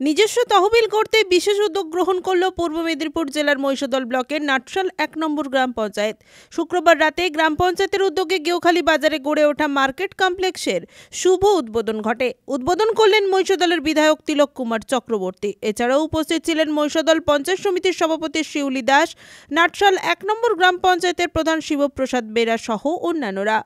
নিজস্ব তহবিল করতে বিশেষ উদ্যোগ গ্রহণ করল পূর্ব মেদিনীপুর জেলার মহিষাদল ব্লকের নাটশাল ১ নম্বর গ্রাম পঞ্চায়েত। শুক্রবার রাতে গ্রাম পঞ্চায়েতের উদ্যোগে গেওখালী বাজারে গড়ে ওঠা মার্কেট কমপ্লেক্সের শুভ উদ্বোধন ঘটে। উদ্বোধন করলেন মহিষাদলের বিধায়ক তিলক কুমার চক্রবর্তী। এছাড়াও উপস্থিত ছিলেন মহিষাদল পঞ্চায়েত সমিতির সভাপতি শিউলি দাস, নাটশাল ১ নম্বর গ্রাম পঞ্চায়েতের প্রধান শিবপ্রসাদ বেরা সহ অন্যান্যরা।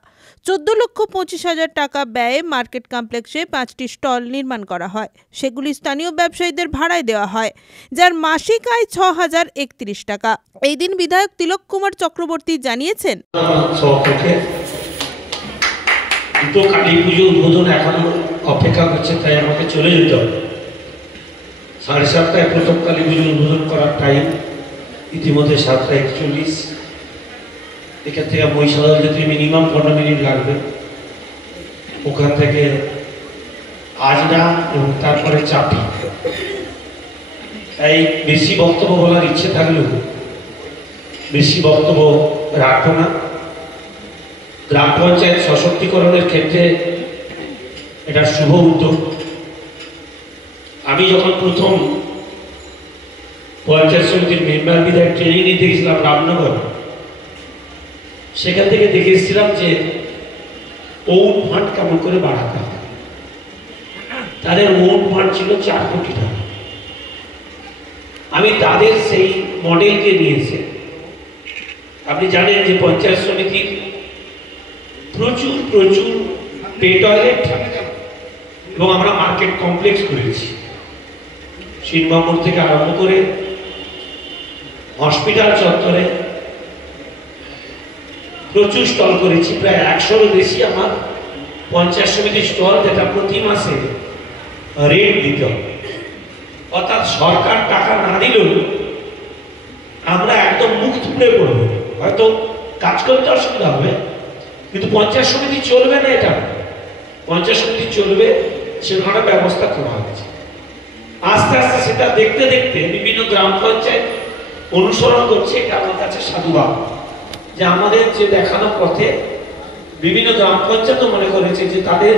১৪,২৫,০০০ টাকা ব্যয়ে মার্কেট কমপ্লেক্সে ৫টি স্টল নির্মাণ করা হয়। সেগুলি স্থানীয় ব্যবসায়ীদের ভাড়ায় দেওয়া হয়, যার মাসিক আয় ৬,০৩১ টাকা। এই দিন বিধায়ক তিলক কুমার চক্রবর্তী জানিয়েছেন, কালী পুজো উদ্বোধন এখনো অপেক্ষা করছে, তাই আমাকে চলে যেতে হবে। ৭:৩০ প্রথম কালী পুজো উদ্বোধন করার টাইম, ইতিমধ্যে ৭:৪১। এখান থেকে মহিষাদল যেতে মিনিমাম ১৫ মিনিট লাগবে। ওখান থেকে আজরা এবং তারপরে চাপি। তাই বেশি বক্তব্য বলার ইচ্ছে থাকলেও বেশি বক্তব্য রাখবো না। গ্রাম পঞ্চায়েত সশক্তিকরণের ক্ষেত্রে এটা শুভ উদ্যোগ। আমি যখন প্রথম পঞ্চায়েত সমিতির মেম্বার বিধায়ক ট্রেনিং নিতে গেছিলাম রামনগর, সেখান থেকে দেখে এসেছিলাম যে ওন ফান্ড কেমন করে বাড়াতে হয়। তাদের ওন ফান্ড ছিল ৪ কোটি টাকা। আমি তাদের সেই মডেলকে নিয়েছি। আপনি জানেন যে পঞ্চায়েত সমিতির প্রচুর প্রচুর পে টয়লেট এবং আমরা মার্কেট কমপ্লেক্স করেছি। শিনবামুর থেকে আরম্ভ করে হসপিটাল চত্বরে প্রচুর স্টল করেছি। প্রায় ১০০-এরও বেশি আমার পঞ্চায়েত সমিতির স্টল, যেটা প্রতি মাসে রেট দিতে হবে। অর্থাৎ সরকার টাকা না দিলেও আমরা একদম মুখ তুলে পড়বো। হয়তো কাজ করতে অসুবিধা হবে, কিন্তু পঞ্চায়েত সমিতি চলবে না, এটা পঞ্চায়েত সমিতি চলবে, সেখানে ব্যবস্থা করা হয়েছে। আস্তে আস্তে সেটা দেখতে দেখতে বিভিন্ন গ্রাম পঞ্চায়েত অনুসরণ করছে। এটা আমার কাছে সাধুবাদ যে আমাদের যে দেখানো পথে বিভিন্ন গ্রাম পঞ্চায়েত মনে করেছে যে তাদের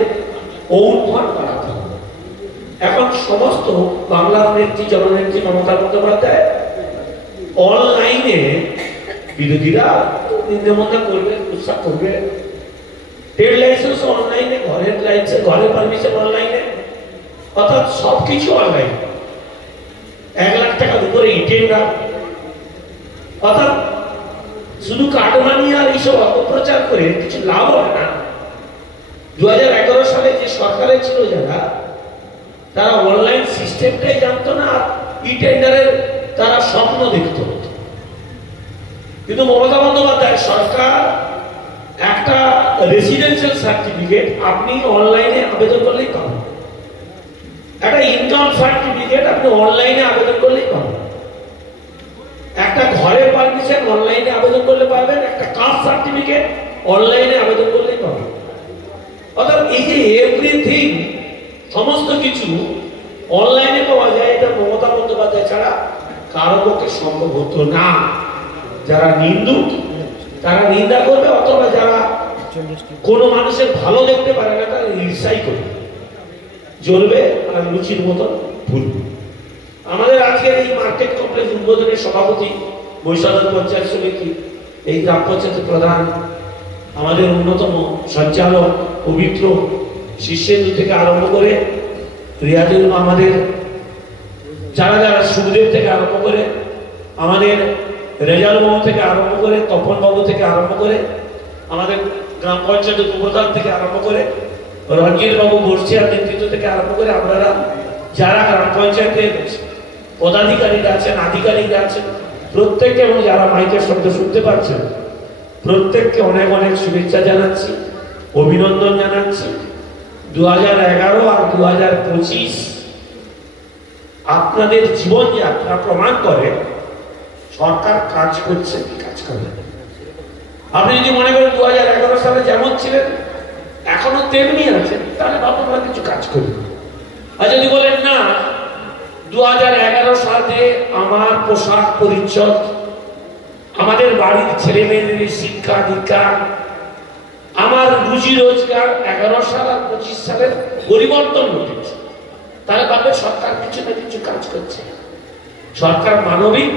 ওন ফান্ড বাড়াতে হবে। এখন সমস্ত বাংলার নেত্রী জননেত্রী মমতা বন্দ্যোপাধ্যায় অনলাইনে, বিরোধীরা নিন্দা করবে, উৎসাহ করবে, ট্রেড লাইসেন্স অনলাইনে, ঘরের লাইসেন্স, ঘরের পারমিশন অনলাইনে, অর্থাৎ সবকিছু অনলাইনে। ১ লাখ টাকার উপরে ইটেন্ডার, অর্থাৎ শুধু কাটমানি আর এইসব অপপ্রচার করে কিছু লাভ হয় না। ২০১১ সালে যে সরকারে ছিল যারা, তারা অনলাইন সিস্টেমটাই জানতো না, আর ইটেন্ডারের তারা স্বপ্ন দেখত। কিন্তু মমতা বন্দ্যোপাধ্যায় সরকার একটা রেসিডেন্সিয়াল সার্টিফিকেট আপনি অনলাইনে আবেদন করলেই পাবেন, একটা ইনকাম সার্টিফিকেট আপনি অনলাইনে আবেদন করলেই পাবেন, একটা ঘরের পারমিশন অনলাইনে আবেদন করলে পাবেন, একটা কাস্ট সার্টিফিকেট অনলাইনে আবেদন করলেই পাবেন। অর্থাৎ এই যে এভরিথিং, সমস্ত কিছু অনলাইনে পাওয়া যায়, এটা মমতা বন্দ্যোপাধ্যায় ছাড়া কারো পক্ষে সম্ভব হতো না। যারা নিন্দুক তারা নিন্দা করবে, অথবা যারা কোনো মানুষের ভালো দেখতে পারে না তারা ঈর্ষাই করবে, জ্বলবে আর লুচির মতন ভুলবে। আমাদের আজকের এই মার্কেট কমপ্লেক্স উদ্বোধনের সভাপতি মহিষাদল পঞ্চায়েত সমিতি, এই গ্রাম পঞ্চায়েতের প্রধান, আমাদের অন্যতম সঞ্চালক পবিত্র শীর্ষেন্দু থেকে আরম্ভ করে রিয়াজুল, আমাদের যারা যারা সুখদেব থেকে আরম্ভ করে, আমাদের রেজাল বাবু থেকে আরম্ভ করে, তপন বাবু থেকে আরম্ভ করে, আমাদের গ্রাম পঞ্চায়েত উপপ্রধান থেকে আরম্ভ করে, রঞ্জিত বাবু বর্ষিয়ার নেতৃত্ব থেকে আরম্ভ করে, আপনারা যারা গ্রাম পঞ্চায়েতের পদাধিকারীরা আছেন, আধিকারিকরা আছেন, প্রত্যেককে, এবং যারা মাইকের শব্দ শুনতে পাচ্ছেন, প্রত্যেককে অনেক অনেক শুভেচ্ছা জানাচ্ছি, অভিনন্দন জানাচ্ছি। ২০১১ আর ২০২৫ আপনাদের জীবনযাত্রা প্রমাণ করে সরকার কাজ করছে কি কাজ করে। আপনি যদি মনে করেন ২০১১ সালে যেমন ছিলেন এখনো তেমনি আছেন, তাহলে আপনারা কিছু কাজ করবেন। আর যদি বলেন না, ২০১১ সালে আমার পোশাক পরিচ্ছদ, আমাদের বাড়ির ছেলে মেয়েদের শিক্ষা দীক্ষা, আমার রুজি রোজগার 11 সাল আর 25 সালের পরিবর্তন ঘটেছে, তাহলে ভাবে সরকার কিছু না কিছু কাজ করছে। সরকার মানবিক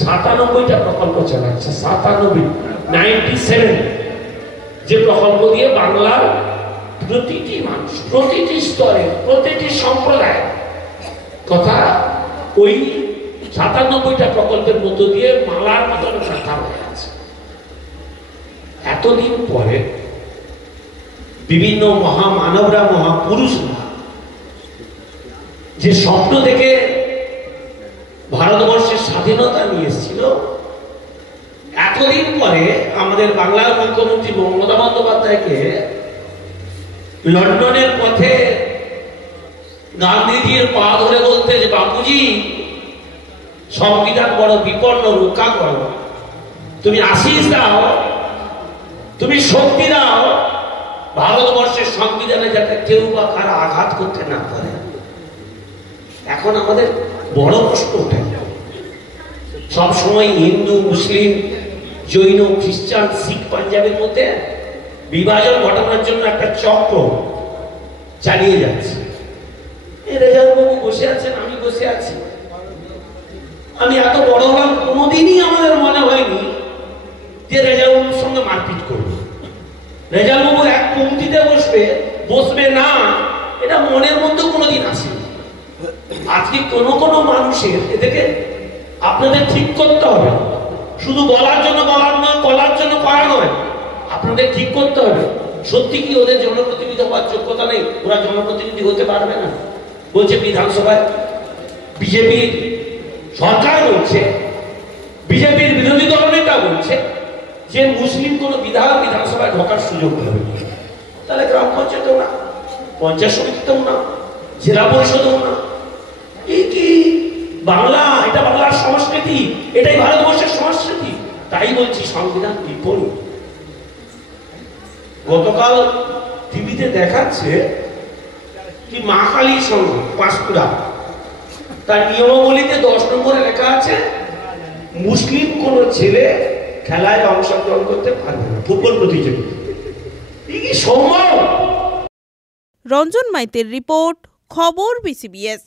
97টা প্রকল্প চালাচ্ছে, 97 যে প্রকল্প দিয়ে বাংলার প্রতিটি মানুষ, প্রতিটি স্তরে, প্রতিটি সম্প্রদায় কথা ওই 97টা প্রকল্পের মধ্য দিয়ে মালার মতন কথা হয়ে আছে। এতদিন পরে বিভিন্ন মহামানবরা, মহাপুরুষরা যে স্বপ্ন দেখে ভারতবর্ষের স্বাধীনতা নিয়ে এসেছিল, এতদিন পরে আমাদের বাংলার মুখ্যমন্ত্রী মমতা বন্দ্যোপাধ্যায়কে লন্ডনের পথে গান্ধীজির পা ধরে বলতে যে বাপুজি সংবিধান বড় বিপন্ন, রক্ষা করো, তুমি আশীষ দাও, তুমি শক্তি দাও, ভারতবর্ষের সংবিধানে যাতে কেউ বা কারা আঘাত করতে না পারে। এখন আমাদের বড় প্রশ্ন ওঠে, সবসময় হিন্দু, মুসলিম, জৈন, খ্রিস্টান, শিখ, পাঞ্জাবের মধ্যে বিভাজন ঘটানোর জন্য একটা চক্র চালিয়ে যাচ্ছে। রেজাউল বাবু বসে আছেন, আমি বসে আছি। আমি এত বড় হলাম, কোনোদিনই আমাদের মনে হয়নি যে রেজাউলের সঙ্গে মারপিট করবো। রেজাউল বাবু এক পংক্তিতে বসবে না, এটা মনের মধ্যে কোনোদিন আসেনি। আজকে কোনো মানুষের এদেরকে আপনাদের ঠিক করতে হবে, শুধু বলার জন্য বলার নয়, করার জন্য করা নয়, আপনাদের ঠিক করতে হবে সত্যি কি ওদের জনপ্রতিনিধি হওয়ার যোগ্যতা নেই, ওরা জনপ্রতিনিধি হতে পারবে না। বলছে বিধানসভায় বিজেপি সরকার বলছে, বিজেপির বিরোধী দলনেতা বলছে যে মুসলিম কোন বিধানসভায় ঢোকার সুযোগ দেবে। তাহলে গ্রাম পঞ্চায়েতেও না, পঞ্চায়েত সমিতিতেও না, জেলা পরিষদেও না। এই কি বাংলা? এটা বাংলার সংস্কৃতি, এটাই ভারতবর্ষের সংস্কৃতি। তাই বলছি সংবিধান বিপন্ন। গতকাল টিভিতে দেখাচ্ছে কি মা কালীর সংঘ পাঁশকুড়া, তার নিয়মাবলীতে 10 নম্বরে লেখা আছে মুসলিম কোন ছেলে খেলায় অংশগ্রহণ করতে পারবে না, ফুটবল প্রতিযোগিতা। কি সম্ভব? রঞ্জন মাইতের রিপোর্ট, খবর বিসিবিএস।